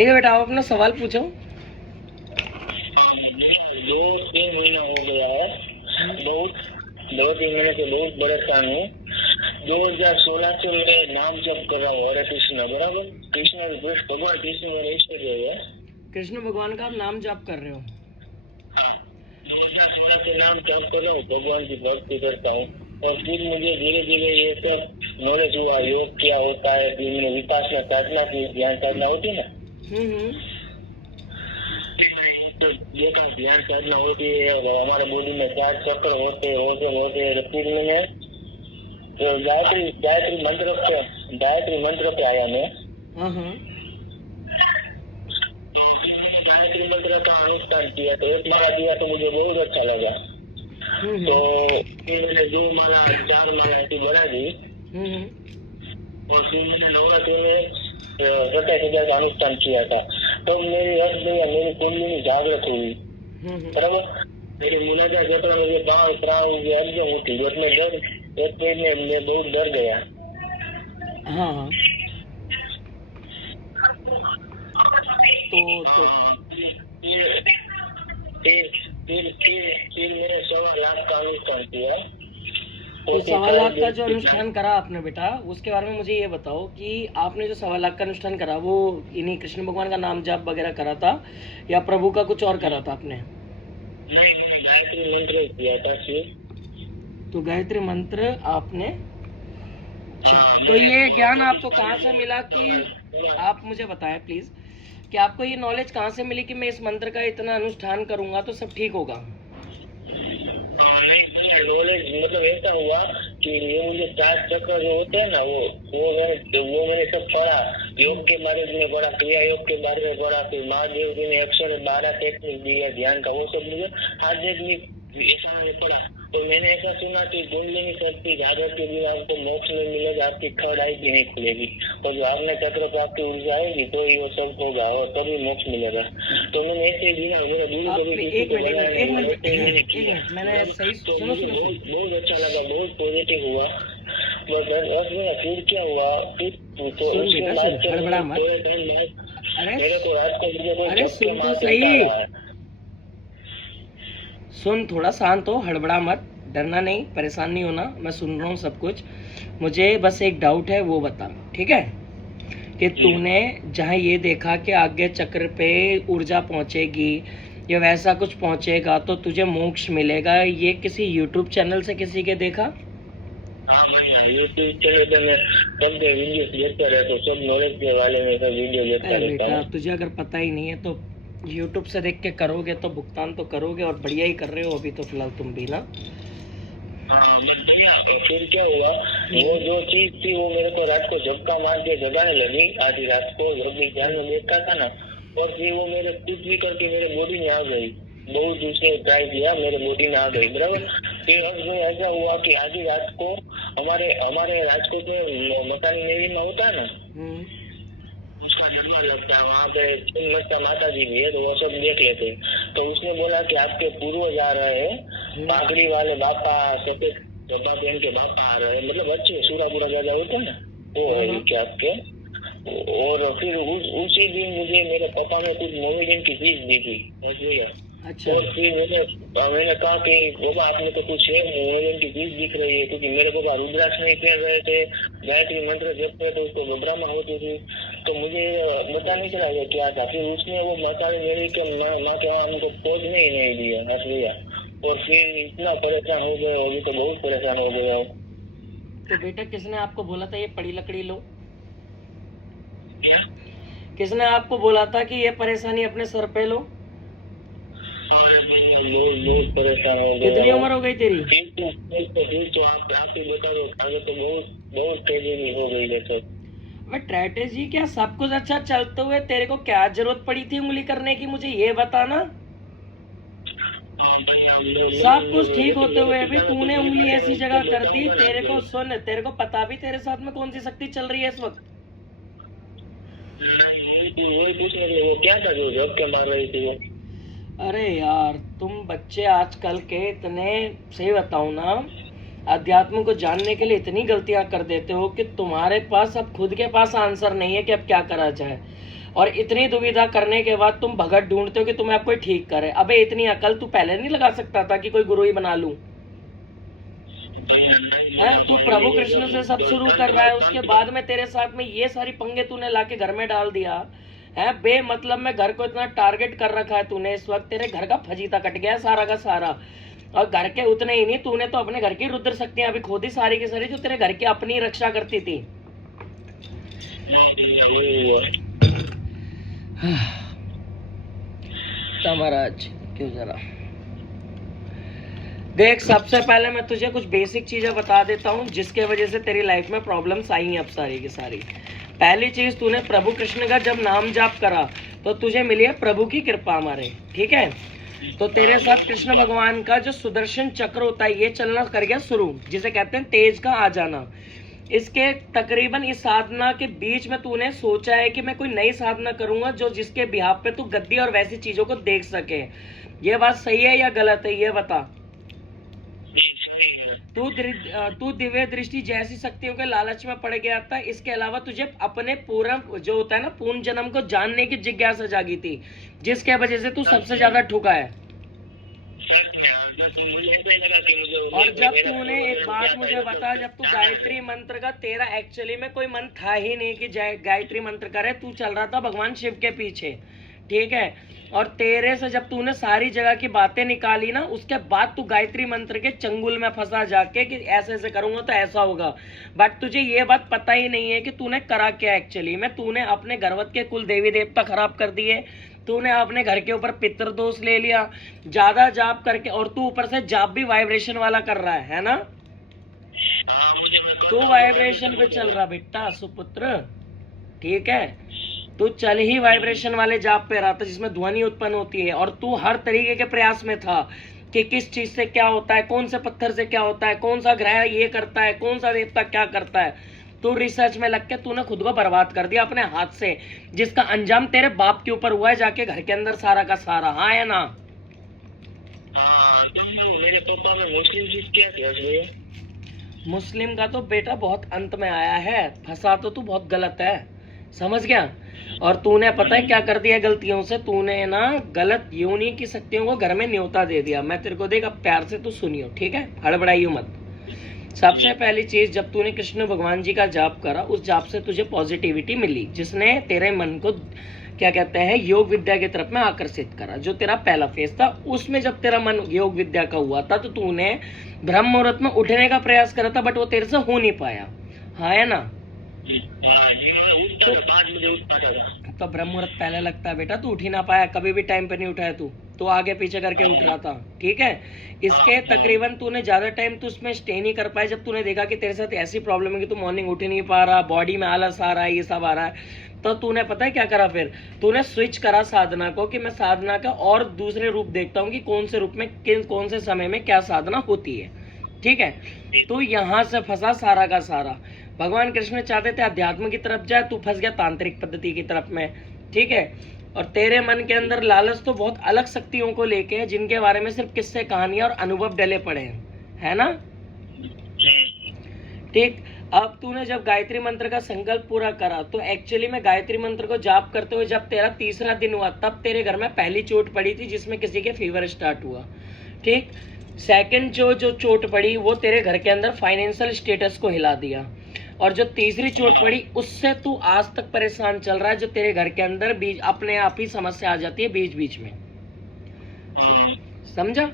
ठीक है बेटा, आप अपना सवाल पूछो। 2-3 महीना हो गया है, बहुत 2-3 महीने से बहुत परेशान हूँ। 2016 से मैं नाम जप कर रहा हूँ हरे कृष्ण, बराबर। कृष्ण भगवान कृष्ण मेरे इष्ट देव है। कृष्ण भगवान का आप नाम जप कर रहे हो? 2016 से नाम जप कर रहा हूँ, भगवान की भक्ति करता हूँ। और फिर मुझे धीरे धीरे ये सब नॉलेज हुआ, योग क्या होता है, फिर मैंने विपासना साधना की, ध्यान साधना होती है ना, तो देखा ध्यान साधना होती है, हमारे बॉडी में 4 चक्र होते हैं। फिर मैंने तो गायत्री मंत्र पे आया मैं। गायत्री मंत्र का अनुष्ठान किया, तो एक माला दिया तो मुझे बहुत अच्छा लगा। तो फिर मैंने 2 माला 4 माला ऐसी बढ़ा दी। और फिर मैंने नवरात्रि में 27,000 का अनुष्ठान किया था। तो मेरी मेरी कुंडली जागृत हुई, बराबर। मेरी मूलाधार चक्र में बाल प्राण एकदम उठी, बस मैं डर एक मिनट में मैं बहुत डर गया। हाँ, तो फिर मैंने 1.25 लाख का अनुष्ठान किया। तो 1.25 लाख का जो अनुष्ठान करा आपने बेटा, उसके बारे में मुझे ये बताओ कि आपने जो 1.25 लाख का अनुष्ठान करा वो इन्हीं कृष्ण भगवान का नाम जाप वगैरह करा था या प्रभु का कुछ और करा था आपने? नहीं, मैंने गायत्री मंत्र किया था सिर्फ। तो गायत्री मंत्र आपने, तो ये ज्ञान आपको कहाँ से मिला कि आप मुझे बताएं प्लीज कि आपको ये नॉलेज कहाँ से मिली कि मैं इस मंत्र का इतना अनुष्ठान करूंगा तो सब ठीक होगा? नॉलेज मतलब ऐसा हुआ कि ये मुझे 4 चक्र जो होते हैं ना, वो मैंने सब पढ़ा। योग के बारे में पढ़ा, क्रिया योग के बारे में पढ़ा, फिर महादेव जी ने 112 टेक्निक दी है ध्यान का, वो सब मुझे आध्यात्मिक ऐसा मैंने पढ़ा। तो मैंने ऐसा सुना कि कुंडलिनी शक्ति जागृत के बिना आपको मोक्ष नहीं मिलेगा, आपकी थर्ड आई भी नहीं खुलेगी। और जो आपने चक्र प्राप्ति ऊर्जा आएगी तो ही वो सब होगा और तभी मोक्ष मिलेगा। तो मैंने ऐसे बिना मेरा गुरु कभी एक मिनट मैंने सही सुनो बहुत अच्छा लगा, बहुत पॉजिटिव हुआ। बस फिर क्या हुआ, फिर तो उसके बाद हड़बड़ा मत। मेरे को रात को मुझे कोई सुन तो सही, सुन, थोड़ा शांत हो, हड़बड़ा मत, डरना नहीं, परेशान नहीं होना, मैं सुन रहा हूँ सब कुछ। मुझे बस एक डाउट है, वो बता, ठीक है, कि तूने जहाँ ये देखा कि आगे चक्र पे ऊर्जा पहुंचेगी या वैसा कुछ पहुंचेगा तो तुझे मोक्ष मिलेगा, ये किसी यूट्यूब चैनल से किसी के देखा? यूट्यूब चैनल पे मैं सब वीडियो देखता रहता हूँ, सब नॉलेज के बारे में सब वीडियो देखता रहता हूँ। तुझे अगर पता ही नहीं है तो यूट्यूब से देख के करोगे तो भुगतान तो करोगे, और बढ़िया ही कर रहे हो अभी तो फिलहाल तुम भी ना। फिर क्या हुआ, वो जो चीज थी वो मेरे को रात को झपका मार के जगाने लगी। आधी रात को जब ध्यान में देखता था ना, और फिर वो मेरे कुछ भी करके मेरे बॉडी में आ गई। बहुत दूसरे ट्राई किया, मेरे बॉडी में आ गई, बराबर। फिर ऐसा हुआ कि आधी रात को हमारे राजकोट में मकानी नेवी में होता है ना, उसका दरबार लगता है, वहाँ पे माता जी भी है, तो वो सब देख लेते हैं। तो उसने बोला कि आपके पूर्वज आ रहे हैं, पागड़ी वाले बापा, सफेद कपड़ा पहन के बापा आ रहे हैं, मतलब अच्छे सूरापुरा दादा होते हैं ना, वो है क्या आपके। और फिर उसी दिन मुझे मेरे पापा ने कुछ मोमिडिन की चीज देखी, समझ गया। अच्छा। और फिर मैंने कहा कि बाबा आपने तो कुछ है मोमिडिन की चीज दिख रही है, क्योंकि मेरे पापा रुद्राक्ष नहीं पहन रहे थे, गायत्री मंत्र जप रहे थे, उसको घबराहट होती थी, तो मुझे पता नहीं चला ये क्या था। फिर उसने वो मकान मेरी के माँ के वहाँ हमको पहुँचने ही नहीं दिया, हंस गया। और फिर इतना परेशान हो गए, अभी तो बहुत परेशान हो गया हूँ। तो बेटा किसने आपको बोला था ये पड़ी लकड़ी लो? किसने आपको बोला था कि ये परेशानी अपने सर पे लो? बहुत परेशान हो गया। कितनी उम्र हो गई तेरी? फिर तो आप ही बता दो, आगे तो बहुत तेजी हो गई है सब। स्ट्रेटेजी क्या, सब कुछ अच्छा चलते हुए तेरे को क्या जरूरत पड़ी थी उंगली करने की, मुझे ये बताना। सब कुछ ठीक होते हुए भी तूने उंगली ऐसी जगह कर दी, तेरे को सुन, तेरे को पता भी तेरे साथ में कौन सी शक्ति चल रही है इस वक्त? क्या था जो झपके मार रही थी वो? अरे यार तुम बच्चे आजकल के इतने, सही बताऊं ना, अध्यात्म को जानने के लिए इतनी गलतियां कर देते हो कि तुम्हारे पास अब खुद के पास आंसर नहीं है कि अब क्या करा जाए, और इतनी दुविधा करने के बाद तुम भगत ढूंढते हो कि तुम्हें अब कोई ठीक करे। अबे इतनी अकल तू पहले नहीं लगा सकता था कि कोई गुरु ही बना लूं? है तू प्रभु कृष्ण से सब शुरू कर रहा है, उसके बाद में तेरे साथ में ये सारी पंगे तूने लाके घर में डाल दिया है। बेमतलब में घर को इतना टारगेट कर रखा है तूने। इस वक्त तेरे घर का फजीता कट गया है सारा का सारा। और घर के उतने ही नहीं, तूने तो अपने घर की रुद्र शक्तियां अभी खो दी सारी की सारी, जो तेरे घर की अपनी रक्षा करती थी। महाराज क्यों जरा देख, सबसे पहले मैं तुझे कुछ बेसिक चीजें बता देता हूँ जिसके वजह से तेरी लाइफ में प्रॉब्लम्स आई हैं अब सारी की सारी। पहली चीज, तूने प्रभु कृष्ण का जब नाम जाप करा तो तुझे मिली है प्रभु की कृपा हमारे, ठीक है। तो तेरे साथ कृष्ण भगवान का जो सुदर्शन चक्र होता है ये चलना कर गया शुरू, जिसे कहते हैं तेज का आ जाना। इसके तकरीबन इस साधना के बीच में तूने सोचा है कि मैं कोई नई साधना करूंगा जो जिसके बिहाफ पे तू गद्दी और वैसी चीजों को देख सके। ये बात सही है या गलत है, ये बता। तू दिव्य दृष्टि जैसी शक्तियों के लालच में पड़ गया था। इसके अलावा तुझे अपने पूरा जो होता है ना पूर्ण जन्म को जानने की जिज्ञासा जागी थी, जिसके वजह से तू सबसे ज्यादा ठुका है। और जब तूने एक बात मुझे बता, जब तू गायत्री मंत्र का, तेरा एक्चुअली में कोई मन था ही नहीं कि गायत्री मंत्र करे, तू चल रहा था भगवान शिव के पीछे, ठीक है। और तेरे से जब तूने सारी जगह की बातें निकाली ना, उसके बाद तू गायत्री मंत्र के चंगुल में फंसा जाके कि ऐसे ऐसे करूंगा तो ऐसा होगा। बट तुझे ये बात पता ही नहीं है कि तूने करा क्या एक्चुअली में। तूने अपने घरवत के कुल देवी देवता खराब कर दिए, तूने अपने घर के ऊपर पितृ दोष ले लिया ज्यादा जाप करके, और तू ऊपर से जाप भी वाइब्रेशन वाला कर रहा है ना। तू वाइब्रेशन पे चल रहा बेटा सुपुत्र, ठीक है। तू चल ही वाइब्रेशन वाले जाप पे रहा था जिसमें ध्वनि उत्पन्न होती है, और तू हर तरीके के प्रयास में था कि किस चीज से क्या होता है, कौन से पत्थर से क्या होता है, कौन सा ग्रह ये करता है, कौन सा देवता क्या करता है। तू रिसर्च में लग के तूने खुद को बर्बाद कर दिया अपने हाथ से, जिसका अंजाम तेरे बाप के ऊपर हुआ है जाके घर के अंदर सारा का सारा। हाँ है ना। मेरे पापा में मुस्लिम चीज क्या थी? मुस्लिम का तो बेटा बहुत अंत में आया है, फंसा तो तू बहुत गलत है, समझ गया। और तूने पता है क्या कर दिया गलतियों से, तूने ना गलत योनि की शक्तियों को घर में न्योता दे दिया। मैं तेरे को देख, अब प्यार से तू सुनियो, ठीक है, हड़बड़ाइयो मत। सबसे पहली चीज, जब तूने कृष्ण भगवान जी का जाप करा, उस जाप से तुझे पॉजिटिविटी मिली, जिसने तेरे मन को क्या कहते हैं योग विद्या की तरफ में आकर्षित करा। जो तेरा पहला फेज था, उसमें जब तेरा मन योग विद्या का हुआ था तो तूने ब्रह्म मुहूर्त में उठने का प्रयास करा था, बट वो तेरे से हो नहीं पाया। हाँ है ना। तो ब्रह्म मुहूर्त पहले लगता है बेटा, तू उठ ही ना पाया, कभी भी टाइम पे नहीं उठाया तू, तो आगे पीछे करके उठ रहा था, ठीक है। इसके तकरीबन तूने ज्यादा टाइम तो उसमें स्टे नहीं कर पाया। जब तूने देखा कि तेरे साथ ऐसी प्रॉब्लम है कि तू मॉर्निंग उठ नहीं पा रहा, बॉडी में आलस आ रहा है, ये सब आ रहा है, तो तूने पता है क्या करा, फिर तूने स्विच करा साधना को कि मैं साधना का और दूसरे रूप देखता हूँ कि कौन से रूप में कौन से समय में क्या साधना होती है, ठीक है। तो यहाँ से फंसा सारा का सारा। भगवान कृष्ण चाहते थे अध्यात्म की तरफ जाए, तू फंस गया तांत्रिक पद्धति की तरफ में, ठीक है। और तेरे मन के अंदर लालच तो बहुत अलग शक्तियों को लेके है, जिनके बारे में सिर्फ किस्से कहानियां और अनुभव डले पड़े हैं, है ना, ठीक। अब तूने जब गायत्री मंत्र का संकल्प पूरा करा तो एक्चुअली में गायत्री मंत्र को जाप करते हुए जब तेरा तीसरा दिन हुआ, तब तेरे घर में पहली चोट पड़ी थी जिसमें किसी के फीवर स्टार्ट हुआ, ठीक। सेकंड जो चोट पड़ी वो तेरे घर के अंदर फाइनेंशियल स्टेटस को हिला दिया, और जो तीसरी चोट पड़ी उससे तू आज तक परेशान चल रहा है, जो तेरे घर के अंदर बीच अपने आप ही समस्या आ जाती है बीच बीच में, समझा।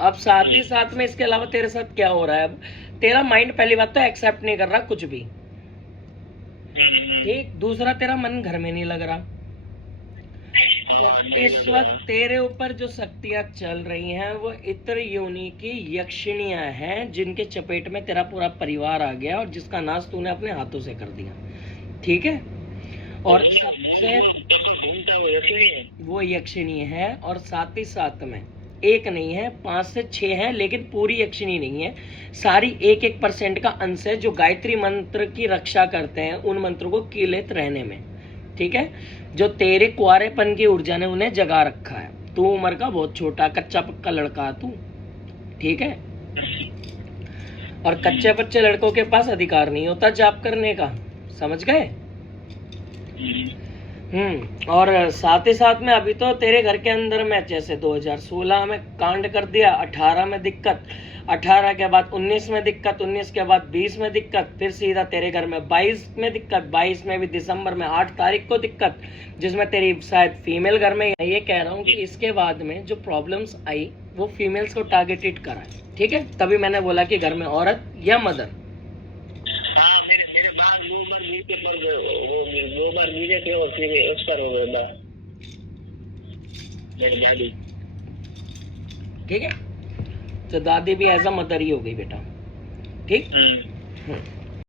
अब साथ ही साथ में इसके अलावा तेरे साथ क्या हो रहा है, अब तेरा माइंड पहली बात तो एक्सेप्ट नहीं कर रहा कुछ भी, ठीक। दूसरा, तेरा मन घर में नहीं लग रहा। तो इस वक्त तेरे ऊपर जो शक्तियां चल रही हैं वो इतर योनि की यक्षिणियां हैं, जिनके चपेट में तेरा पूरा परिवार आ गया और जिसका नाश तूने अपने हाथों से कर दिया, ठीक है। और सबसे वो यक्षिणी है, और साथ ही साथ में एक नहीं है 5 से 6 है, लेकिन पूरी यक्षिणी नहीं है, सारी 1% का अंश है जो गायत्री मंत्र की रक्षा करते हैं उन मंत्रों को कीलित रहने में, ठीक है। जो तेरे कुआरेपन की ऊर्जा ने उन्हें जगा रखा है। तू उम्र का बहुत छोटा कच्चा पक्का लड़का तू, ठीक है। और कच्चे बच्चे लड़कों के पास अधिकार नहीं होता जॉब करने का, समझ गए? और साथ ही साथ में अभी तो तेरे घर के अंदर में जैसे 2016 में कांड कर दिया, 18 में दिक्कत, 18 के बाद 19 में दिक्कत, 19 के बाद 20 में दिक्कत, फिर सीधा तेरे घर में 22 में दिक्कत, 22 में भी दिसंबर में 8 तारीख को दिक्कत, जिसमें तेरी शायद फीमेल घर में। ये कह रहा हूँ कि इसके बाद में जो प्रॉब्लम्स आई वो फीमेल्स को टारगेटेड करा है, ठीक है? तभी मैंने बोला कि घर में औरत या मदर। हाँ, मेरे बाल 2 बार नीचे पड़ गए, 2 बार गिरे थे और फिर एक्सपायर हो गए मेरी दादी। ठीक है, तो दादी भी एज अ मदर ही हो गई बेटा, ठीक?